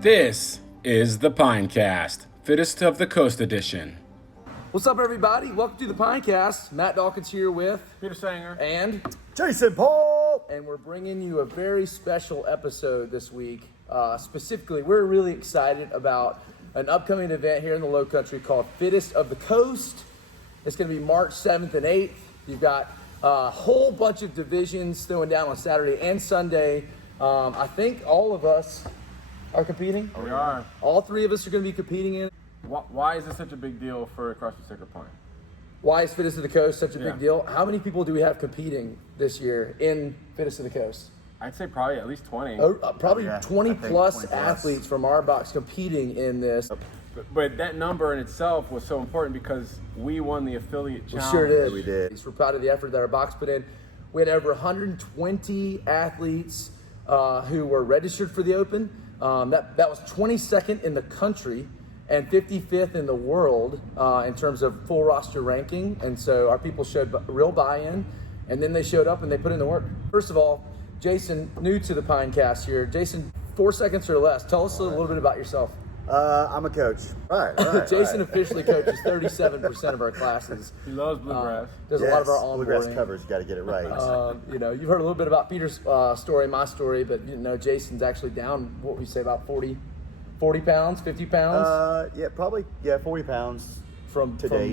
This is the PineCast, Fittest of the Coast edition. What's up, everybody? Welcome to the PineCast. Matt Dawkins here with Peter Sanger. and Jason Paul! and we're bringing you a very special episode this week. Specifically, we're really excited about an upcoming event here in the Low Country called Fittest of the Coast. It's going to be March 7th and 8th. You've got a whole bunch of divisions throwing down on Saturday and Sunday. I think all of us are competing. We are. All three of us are going to be competing in. Why is this such a big deal for CrossFit Sacred Point? Why is Fittest of the Coast such a Yeah. big deal? How many people do we have competing this year in Fittest of the Coast? I'd say probably at least 20. Probably Yeah, 20 I think plus 20 plus. athletes from our box competing in this. But that number in itself was so important because we won the affiliate We challenge. sure did. we did. We're proud of the effort that our box put in. We had over 120 athletes who were registered for the Open. That was 22nd in the country and 55th in the world in terms of full roster ranking. And so our people showed real buy-in, and then they showed up and they put in the work. First of all, Jason, new to the PineCast here. Jason, 4 seconds or less. Tell us a little bit about yourself. I'm a coach. Right. Jason officially coaches 37% of our classes. He loves bluegrass. Does a lot of our Bluegrass onboarding. covers, you got to get it right. You've heard a little bit about Peter's story, my story, but you know, Jason's actually down, what we say, about 40 pounds, 50 pounds Probably 40 pounds. from today.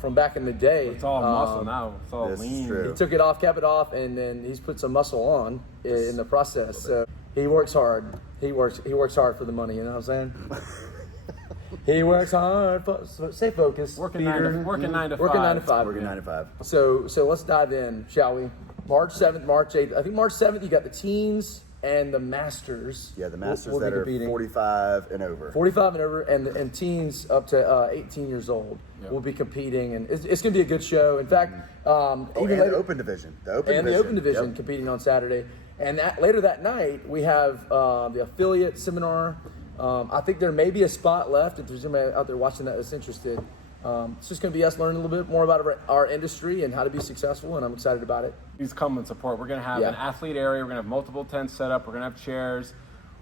from back in the day. It's all muscle now. It's all this is lean. true. He took it off, kept it off, and then he's put some muscle on in the process. So he works hard. He works hard for the money. You know what I'm saying? He works hard. Stay focused. Working Peter. 9 to 5. Working 9 to 5. Working 9 to 5. So let's dive in, shall we? March 7th, March 8th. I think March 7th you got the teens and the masters. Yeah, the masters will be that are competing. 45 and over. 45 and over, and teens up to 18 years old will be competing, and it's going to be a good show. In fact, And the open division. The open division. Yep, competing on Saturday, and later that night we have the affiliate seminar. I think there may be a spot left if there's anybody out there watching that that's interested. It's just going to be us learning a little bit more about our industry and how to be successful, and I'm excited about it. Please come and support. We're going to have an athlete area. We're going to have multiple tents set up. We're going to have chairs.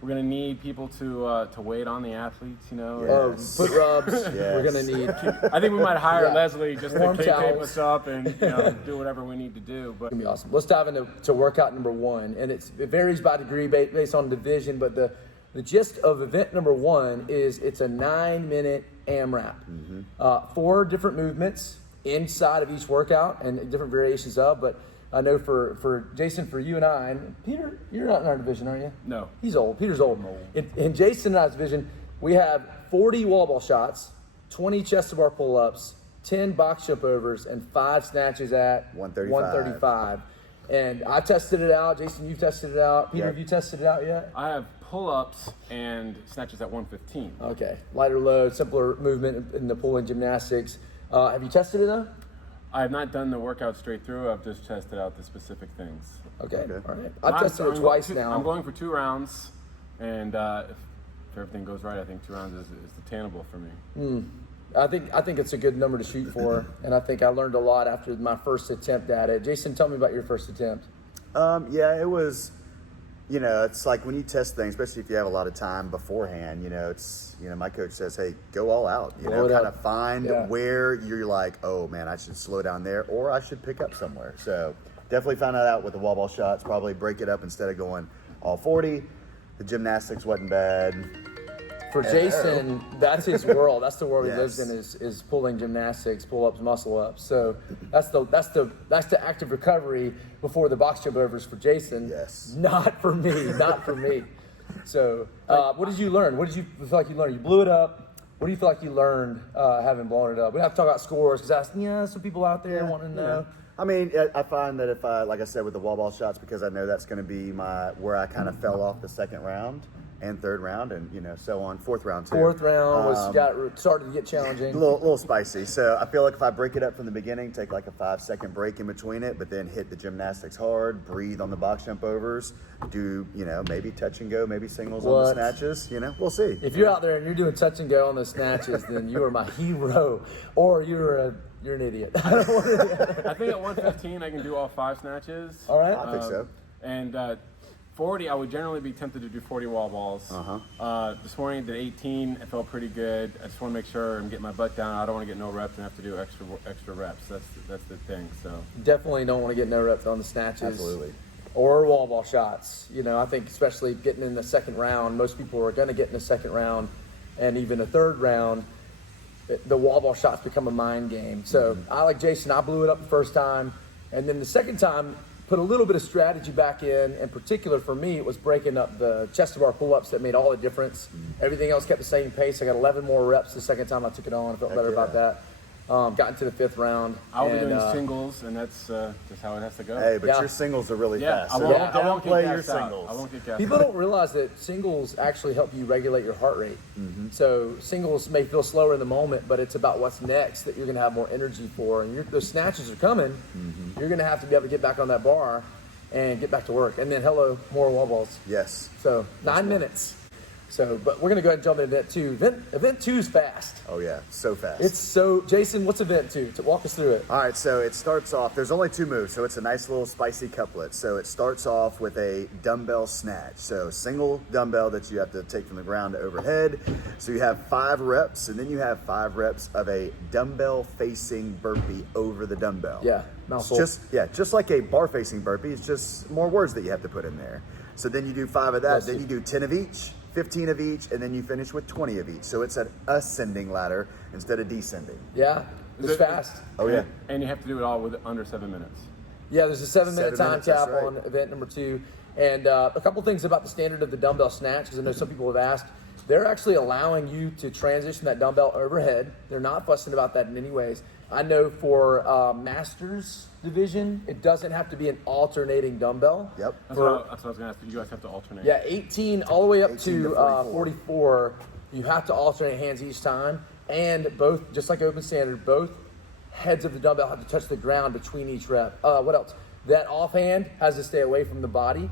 We're going to need people to wait on the athletes, you know. Yes. Foot rubs. Yes. We're going to need. I think we might hire Yeah. Leslie just Warm to tape towels. us up and do whatever we need to do. But It's gonna be awesome. Let's dive into workout number one, and it varies by degree based on division, but the gist of event number one is it's a 9-minute AMRAP. 4 different movements inside of each workout and different variations of, but I know for Jason, for you and I, and Peter, you're not in our division, are you? No. He's old. Peter's old. In Jason and I's division, we have 40 wall ball shots, 20 chest to bar pull-ups, 10 box jump overs, and 5 snatches at 135. And I tested it out. Jason, you've tested it out. Peter, have you tested it out yet? I have pull-ups and snatches at 115. Okay. Lighter load, simpler movement in the pulling gymnastics. Have you tested it though? I have not done the workout straight through. I've just tested out the specific things. Okay. All right. I've tested it twice now. I'm going for 2 rounds, and if everything goes right, I think 2 rounds is attainable for me. I think it's a good number to shoot for, and I think I learned a lot after my first attempt at it. Jason, tell me about your first attempt. It was, it's like when you test things, especially if you have a lot of time beforehand, my coach says, hey, go all out, Blow it kind up. of find Yeah. where you're like, oh man, I should slow down there, or I should pick up somewhere. So definitely found that out with the wall ball shots, probably break it up instead of going all 40. The gymnastics wasn't bad. For Jason, that's his world. That's the world he lives Yes. in is pulling gymnastics, pull-ups, muscle-ups. So that's the active recovery before the box jump overs for Jason. Yes. Not for me. Not for me. So what did you learn? What did you feel like you learned? You blew it up. What do you feel like you learned having blown it up? We don't have to talk about scores because some people out there want to know. I mean, I find that if I, like I said, with the wall ball shots, because I know that's going to be where I kind of fell off the second round and third round, and so on. Fourth round too. Fourth round started to get challenging. A little spicy. So I feel like if I break it up from the beginning, take like a 5-second break in between it, but then hit the gymnastics hard, breathe on the box jump overs, do maybe touch and go, maybe singles on the snatches. We'll see. If you're out there and you're doing touch and go on the snatches, then you are my hero, or you're an idiot. I don't want to. I think at 115 I can do all 5 snatches. All right. I think so. And 40, I would generally be tempted to do 40 wall balls. This morning I did 18. It felt pretty good. I just want to make sure I'm getting my butt down. I don't want to get no reps and have to do extra reps. That's the thing. So definitely don't want to get no reps on the snatches. Absolutely. Or wall ball shots. You know, I think especially getting in the second round, most people are going to get in the second round and even a third round. The wall ball shots become a mind game. So I, like Jason, I blew it up the first time. And then the second time, put a little bit of strategy back in particular for me, it was breaking up the chest to bar pull-ups that made all the difference. Everything else kept the same pace. I got 11 more reps the second time I took it on. I felt better about that. Got into the fifth round. I'll be doing singles, and that's just how it has to go. Hey, but your singles are really fast. I So won't downplay get your gassed out. singles. I won't get gassed People out. don't realize that singles actually help you regulate your heart rate. So singles may feel slower in the moment, but it's about what's next that you're going to have more energy for. And those snatches are coming. You're going to have to be able to get back on that bar and get back to work. And then, more wall balls. Yes. So 9 minutes. So, but we're going to go ahead and jump into event 2. Event 2 is fast. Oh, yeah. So fast. Jason, what's event 2? Walk us through it. All right, so it starts off, there's only 2 moves, so it's a nice little spicy couplet. So it starts off with a dumbbell snatch. So single dumbbell that you have to take from the ground to overhead. So you have 5 reps, and then you have 5 reps of a dumbbell facing burpee over the dumbbell. Yeah, mouthful. Just like a bar facing burpee, it's just more words that you have to put in there. So then you do 5 of that, then you do 10 of each, 15 of each, and then you finish with 20 of each. So it's an ascending ladder instead of descending. Yeah, it's fast. Oh, yeah. And you have to do it all with under 7 minutes. Yeah, there's a 7-minute time cap right. on event number 2. And a couple things about the standard of the dumbbell snatch, because I know some people have asked. They're actually allowing you to transition that dumbbell overhead. They're not fussing about that in any ways. I know for Masters division, it doesn't have to be an alternating dumbbell. Yep. That's what I was going to ask. You guys have to alternate. Yeah, 18 all the way up 18 to to 44. You have to alternate hands each time. And both, just like open standard, both heads of the dumbbell have to touch the ground between each rep. What else? That offhand has to stay away from the body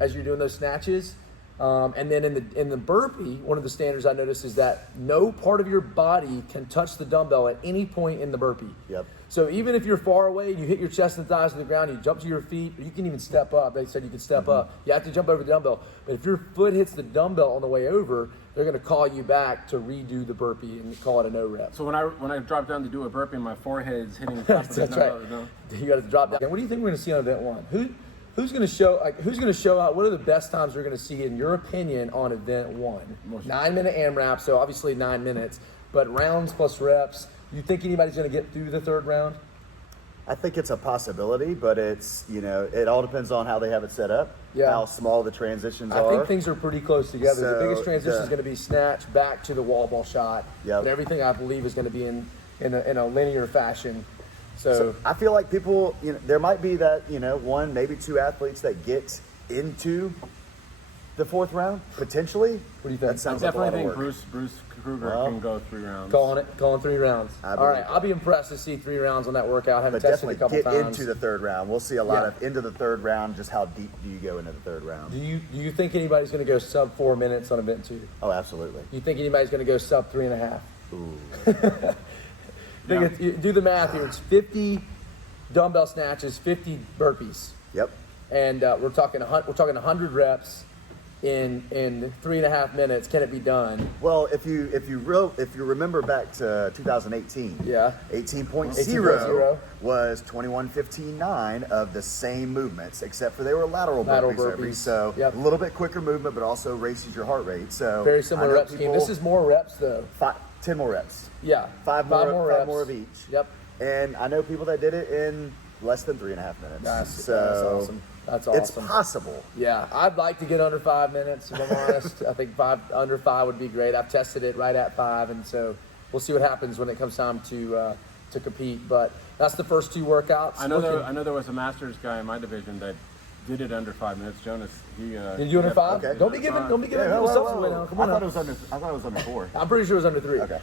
as you're doing those snatches. And then in the burpee, one of the standards I noticed is that no part of your body can touch the dumbbell at any point in the burpee. Yep. So even if you're far away and you hit your chest and thighs to the ground, you jump to your feet, or you can even step up. They said you can step up. You have to jump over the dumbbell. But if your foot hits the dumbbell on the way over, they're going to call you back to redo the burpee and call it a no rep. So when I drop down to do a burpee, my forehead's hitting the top of the That's right. no. You got to drop down. And what do you think we're going to see on event 1? Who's going to show out? What are the best times we're going to see in your opinion on event 1? 9-minute AMRAP, so obviously 9 minutes, but rounds plus reps. You think anybody's going to get through the third round? I think it's a possibility, but it's, it all depends on how they have it set up, how small the transitions are. I think things are pretty close together. So the biggest transition is going to be snatch back to the wall ball shot. Yep. And everything I believe is going to be in a linear fashion. So I feel like people, there might be that, 1, maybe 2 athletes that get into the 4th round, potentially. What do you think? That sounds I like a lot definitely of think work. Bruce Kruger can go 3 rounds. Calling 3 rounds. All right, I'll be impressed to see 3 rounds on that workout. I haven't But tested it a definitely couple get times. into the 3rd round. We'll see a lot of into the 3rd round, just how deep do you go into the 3rd round. Do you think anybody's going to go sub 4 minutes on event 2? Oh, absolutely. You think anybody's going to go sub 3.5? Ooh. Do the math here. It's 50 dumbbell snatches, 50 burpees, Yep. and we're talking 100 reps in 3.5 minutes. Can it be done? Well, if you remember back to 2018, 18.0 was 21:15.9 of the same movements, except for they were lateral burpees. So a little bit quicker movement, but also raises your heart rate. So very similar rep scheme. This is more reps though. 10 more reps. Yeah, 5 more reps. 5 more of each. Yep. And I know people that did it in less than 3.5 minutes. That's awesome. That's It's awesome. possible. Yeah, I'd like to get under 5 minutes, if I'm honest. I think under 5 would be great. I've tested it right at 5, and so we'll see what happens when it comes time to compete. But that's the first 2 workouts. I know there was a Masters guy in my division that did it under 5 minutes. Jonas, did you under 5? Okay. Don't be giving people stuff away now. Come on. I thought it was under 4. I'm pretty sure it was under 3. Okay.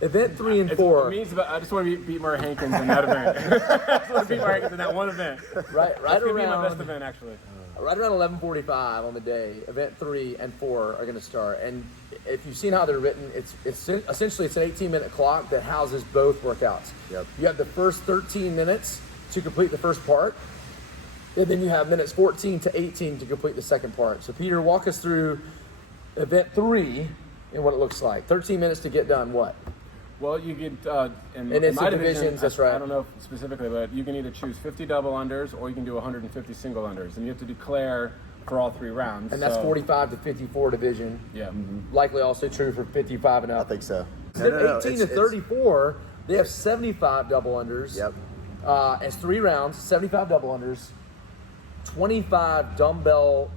Event 3 and 4. I just want to beat Murray Hankins in that event. I just want to beat Murray Hankins in that one event. Right That's around. gonna be my best event, actually. Right around 11:45 on the day, event 3 and 4 are going to start. And if you've seen how they're written, it's essentially it's an 18-minute clock that houses both workouts. Yep. You have the first 13 minutes to complete the first part, And then you have minutes 14 to 18 to complete the second part. So Peter, walk us through event 3 and what it looks like. 13 minutes to get done what? Well, you get in it's my the division, divisions, that's right. I don't know specifically, but you can either choose 50 double unders or you can do 150 single unders, and you have to declare for all 3 rounds. And that's 45 to 54 division. Yeah. Likely also true for 55 and up. I think so. So 18 to 34, they have 75 double unders. Yep. It's 3 rounds, 75 double unders, 25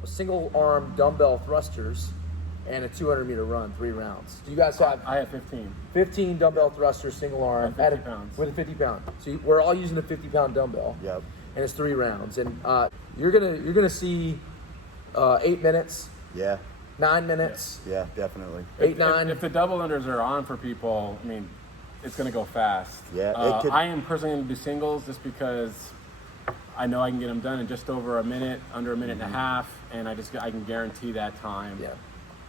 single arm dumbbell thrusters, and a 200-meter run, 3 rounds. Do you guys have? I have 15. 15 dumbbell thrusters, single arm, At 50 pounds. with a 50 pound. So we're all using a 50-pound dumbbell. Yep. And it's 3 rounds, and you're gonna see 8 minutes, Yeah. 9 minutes, Yeah, definitely. 8, 9. If the double unders are on for people, I mean, it's going to go fast. Yeah, it could- I am personally going to do singles just because I know I can get them done in just over a minute, under a minute and a half, and I can guarantee that time. Yeah.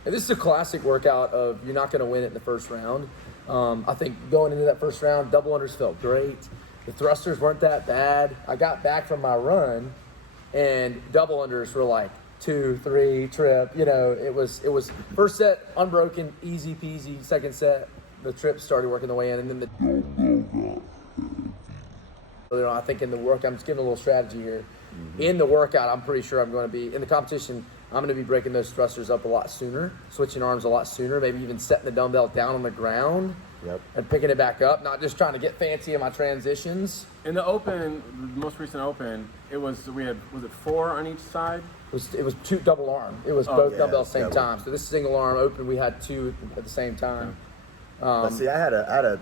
And this is a classic workout of you're not going to win it in the first round. I think going into that first round, double unders felt great. The thrusters weren't that bad. I got back from my run, and double unders were like 2, 3, trip. You know, it was first set unbroken, easy peasy. Second set, the trip started working the way in, and then I think in the work, I'm just giving a little strategy here. In the workout, I'm pretty sure I'm going to be in the competition. I'm going to be breaking those thrusters up a lot sooner, switching arms a lot sooner, maybe even setting the dumbbell down on the ground. Yep. And picking it back up, not just trying to get fancy in my transitions. In the open, the most recent open, was it 4 on each side? It was 2 double arm. It was both yeah, dumbbells same double. time. So this single arm open, we had 2 at the same time. But see, I had a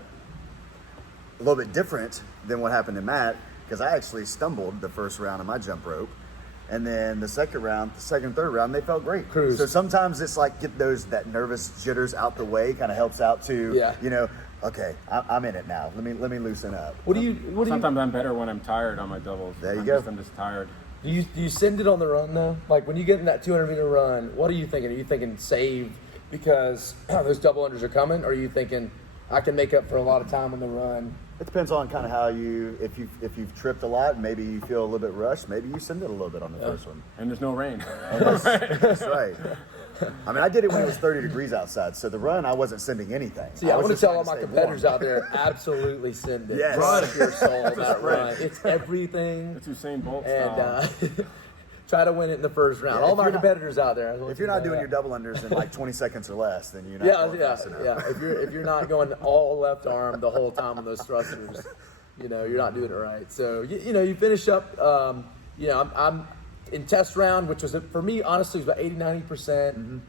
little bit different than what happened to Matt, because I actually stumbled the first round of my jump rope. And then the second, third round, they felt great. Cruise. So sometimes it's like get that nervous jitters out the way, kind of helps out to, Yeah. you know, okay, I'm in it now. Let me loosen up. Sometimes I'm better when I'm tired on my doubles. There you go. I'm just tired. Do you send it on the run though? Like when you get in that 200-meter run, what are you thinking? Are you thinking save because those double unders are coming? Or are you thinking I can make up for a lot of time on the run? It depends on kind of how if you've tripped a lot, maybe you feel a little bit rushed, maybe you send it a little bit on the first one. And there's no rain. That's right. I mean, I did it when it was 30 degrees outside, so the run I wasn't sending anything. See, I was want to just tell trying all my stay competitors warm. out there, absolutely send it. Yes. Run your soul that sprint. run. It's everything. It's Usain Bolt And style. try to win it in the first round. Yeah, all if my you're not- competitors out there. I want If you you're to not know doing that. your double unders in like 20 seconds or less, then you're not going fast enough. Yeah. If you're not going all left arm the whole time on those thrusters, you know you're not doing it right. So you finish up. I'm in test round, which was for me honestly was about 80-90%.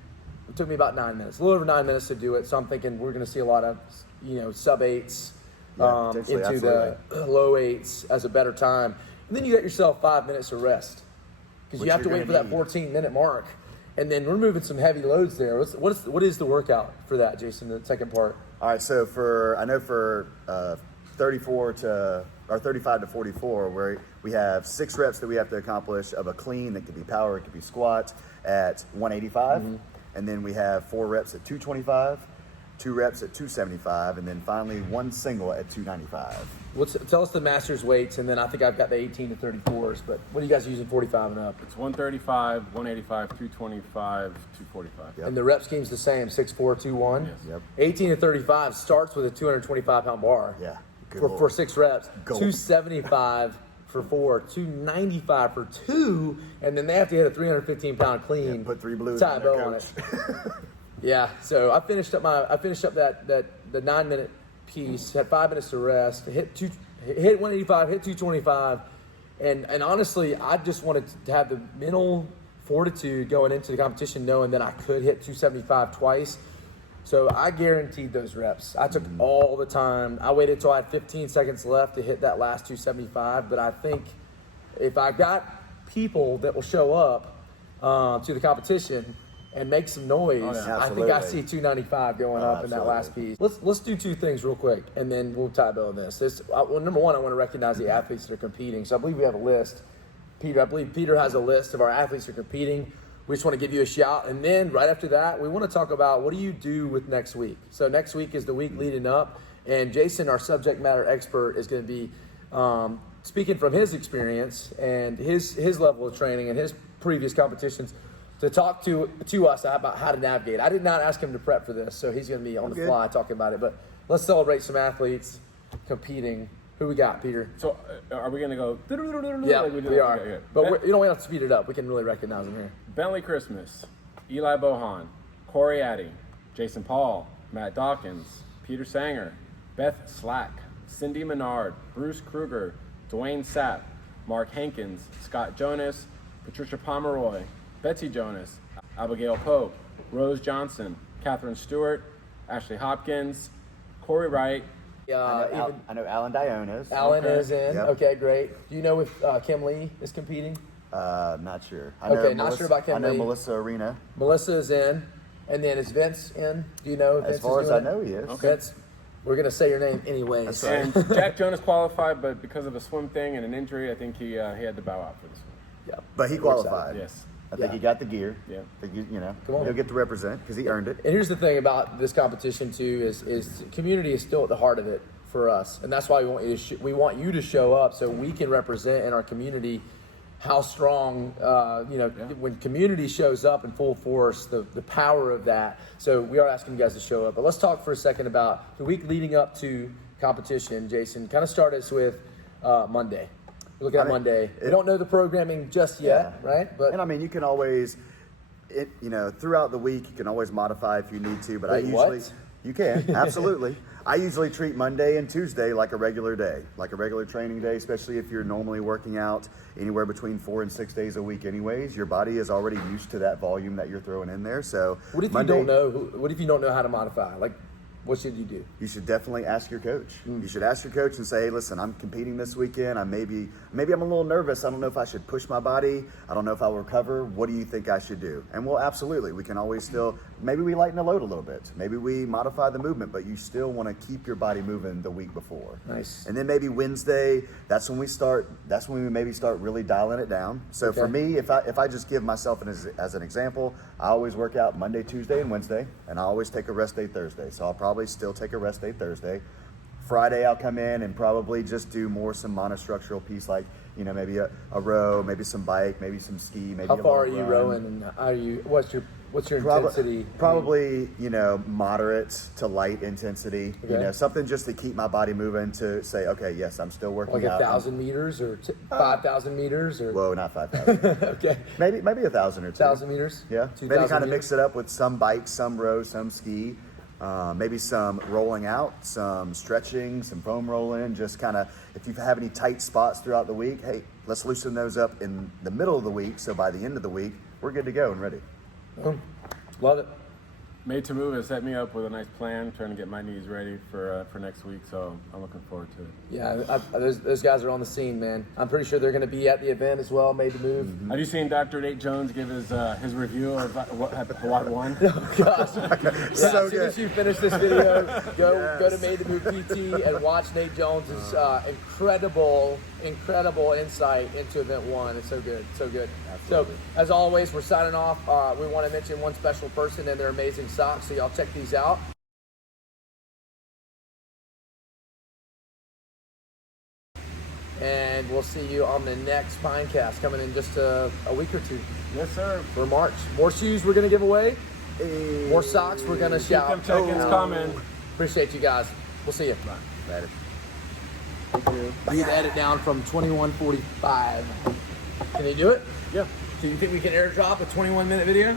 It took me about 9 minutes, a little over 9 minutes to do it. So I'm thinking we're going to see a lot of sub 8s potentially, into the low 8s as a better time, and then you get yourself 5 minutes of rest because you Which have to you're wait for gonna that 14-minute mark. And then we're moving some heavy loads there. What is the workout for that, Jason? The second part. All right, so for 35 to 44, where we have 6 reps that we have to accomplish of a clean that could be power, it could be squat at 185, and then we have 4 reps at 225, 2 reps at 275, and then finally 1 single at 295. Tell us the master's weights, and then I think I've got the 18 to 34s. But what are you guys using 45 and up? It's 135, 185, 225, 245. Yep. And the rep scheme's the same, 6, 4, 2, 1. Yes. Yep. 18 to 35 starts with a 225-pound bar. Yeah. Good For Lord. 6 reps. Gold. 275 for 4, 295 for 2, and then they have to hit a 315-pound clean. Yeah, put 3 blues tie on a there, bow on coach. it. Yeah, so I finished up the 9-minute piece, had 5 minutes to rest, hit 185, hit 225, and honestly, I just wanted to have the mental fortitude going into the competition knowing that I could hit 275 twice. So I guaranteed those reps. I took all the time. I waited till I had 15 seconds left to hit that last 275, but I think if I got people that will show up to the competition and make some noise, Oh, yeah. I think I Absolutely. see 295 going up in that last piece. Let's do 2 things real quick, and then we'll tie bow on this. Number one, I want to recognize the athletes that are competing. So I believe we have a list. I believe Peter has a list of our athletes that are competing. We just want to give you a shout. And then right after that, we want to talk about what do you do with next week. So next week is the week leading up. And Jason, our subject matter expert, is going to be speaking from his experience and his level of training and his previous competitions, to talk to us about how to navigate. I did not ask him to prep for this, so he's going to be on the fly talking about it. But let's celebrate some athletes competing. Who we got, Peter? So are we going to go? Yeah, like we are. Okay. But you don't have to speed it up. We can really recognize them here. Bentley Christmas, Eli Bohan, Corey Addy, Jason Paul, Matt Dawkins, Peter Sanger, Beth Slack, Cindy Menard, Bruce Kruger, Dwayne Sapp, Mark Hankins, Scott Jonas, Patricia Pomeroy, Betsy Jonas, Abigail Pope, Rose Johnson, Catherine Stewart, Ashley Hopkins, Corey Wright. I know Alan Dionis. Alan is in. Yep. Okay, great. Do you know if Kim Lee is competing? Not sure. Not sure about Kim I know Lee. Melissa Arena. Melissa is in. And then is Vince in? Do you know if Vince As far is as I doing it? know, he is. Okay. Vince, we're going to say your name anyways. That's right. And Jack Jonas qualified, but because of a swim thing and an injury, I think he had to bow out for this one. Yeah. But he qualified. Yes. I think Yeah. he got the gear. Yeah. I think Come on. he'll get to represent because he earned it. And here's the thing about this competition too is community is still at the heart of it for us, and that's why we want you to show up so we can represent in our community how strong when community shows up in full force, the power of that. So we are asking you guys to show up. But let's talk for a second about the week leading up to competition. Jason, kind of start us with Monday. We're looking at Monday. We don't know the programming just yet, right? But And I mean, you can always, throughout the week, you can always modify if you need to. But Wait, what? You can, absolutely. I usually treat Monday and Tuesday like a regular day, like a regular training day, especially if you're normally working out anywhere between 4 and 6 days a week anyways. Your body is already used to that volume that you're throwing in there. So what if Monday, you don't know? What if you don't know how to modify? Like, what should you do? you should definitely ask your coach. You should ask your coach and say, hey, listen, I'm competing this weekend. Maybe I'm a little nervous. I don't know if I should push my body. I don't know if I'll recover. What do you think I should do? And we can always still, maybe we lighten the load a little bit. Maybe we modify the movement, but you still want to keep your body moving the week before. Nice. And then maybe Wednesday, that's when we maybe start really dialing it down. So for me, if I just give myself as an example, I always work out Monday, Tuesday, and Wednesday, and I always take a rest day Thursday. So I'll probably still take a rest day Thursday. Friday I'll come in and probably just do some monostructural piece, like maybe a row, maybe some bike, maybe some ski, maybe. How far are you run. rowing, and what's your intensity? Probably moderate to light intensity. Okay. Something just to keep my body moving, to say, okay, yes, I'm still working Like out. 1,000 meters or 5,000 meters or? Whoa, not 5,000. Okay. Maybe 1,000 or 2. 1,000 meters. Yeah. 2,000 Maybe kind of meters? mix it up with some bike, some row, some ski. Maybe some rolling out, some stretching, some foam rolling, just kind of, if you have any tight spots throughout the week, hey, let's loosen those up in the middle of the week, so by the end of the week, we're good to go and ready. Boom. Love it. Made to Move has set me up with a nice plan, trying to get my knees ready for next week, so I'm looking forward to it. Yeah, those guys are on the scene, man. I'm pretty sure they're going to be at the event as well, Made to Move. Mm-hmm. Have you seen Dr. Nate Jones give his review of what won? Oh, gosh. Yeah, So as soon as good. you finish this video, go to Made to Move PT and watch Nate Jones's incredible insight into Event 1. It's so good, so good. Absolutely. So, as always, we're signing off. We want to mention one special person and their amazing socks, so y'all check these out. And we'll see you on the next PineCast coming in just a week or two Yes, sir. for March. More shoes we're going to give away. More socks we're going to Keep shout. them check-ins coming. Appreciate you guys. We'll see you. Later. Thank you. I need to edit down from 21:45. Can you do it? Yeah. So you think we can airdrop a 21-minute video?